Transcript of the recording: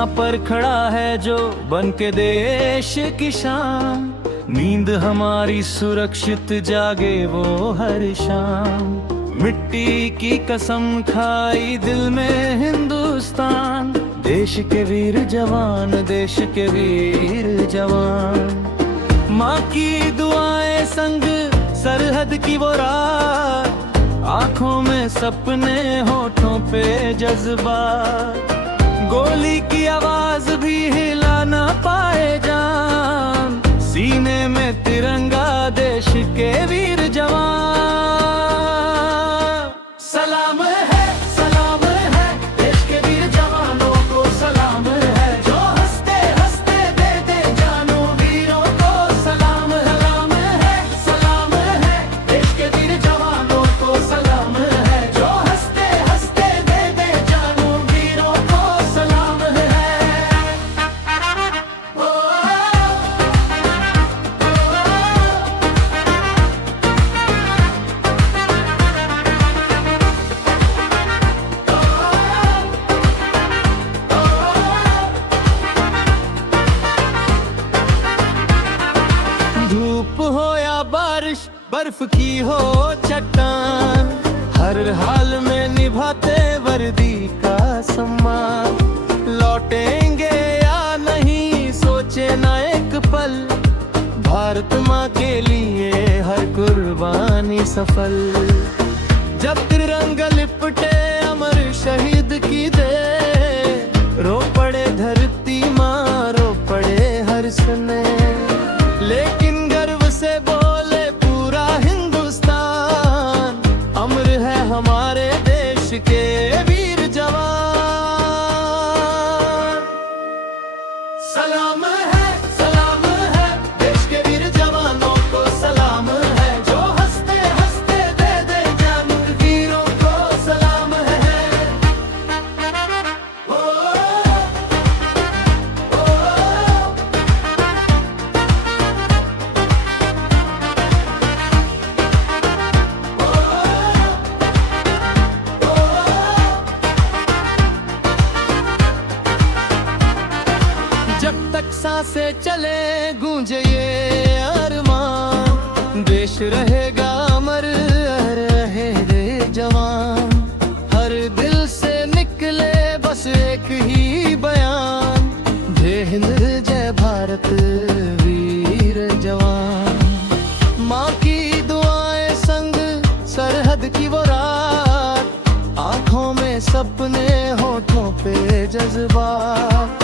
सीमा पर खड़ा है जो बन के देश की शान। नींद हमारी सुरक्षित जागे वो हर शाम। मिट्टी की कसम खाई दिल में हिंदुस्तान। देश के वीर जवान, देश के वीर जवान। माँ की दुआएं संग सरहद की वो रात। आंखों में सपने, होठों पे जज्बात। गोली की आवाज भी हिला ना पाए जान। सीने में तिरंगा, देश के वीर जवान। सलाम है, सलाम है, देश के वीर जवानों को सलाम है। जो हंसते हंसते दे दे जानो वीरों को सलाम। सलाम है, सलाम है, देश के वीर जवानों को सलाम है। जो हंसते हंसते दे दे जानो वीरों को सलाम है। धूप हो या बारिश, बर्फ की हो चट्टान। हर हाल में निभाते वर्दी का सम्मान। लौटेंगे या नहीं सोचे ना एक पल। भारत माँ के लिए हर कुर्बानी सफल। जब तिरंगा लिपटे अमर शहीद की दे। रो पड़े धरती माँ, रो पड़े हर सने। लेकिन गर्व से बोले पूरा हिंदुस्तान। अमर है हमारे देश के वीर जवान। सलाम है, सलाम है, देश के वीर जवानों को सलाम है। जो हंसते हंसते दे दे जान वीरों को सलाम है। ओ, ओ, जब तक सांसें चले गूंजे ये अरमान। देश रहेगा अमर, रहे रे जवान। हर दिल से निकले बस एक ही बयान। जय हिंद, जय भारत, वीर जवान। माँ की दुआएं संग सरहद की वो रात। आंखों में सपने, होठों पे जज्बात।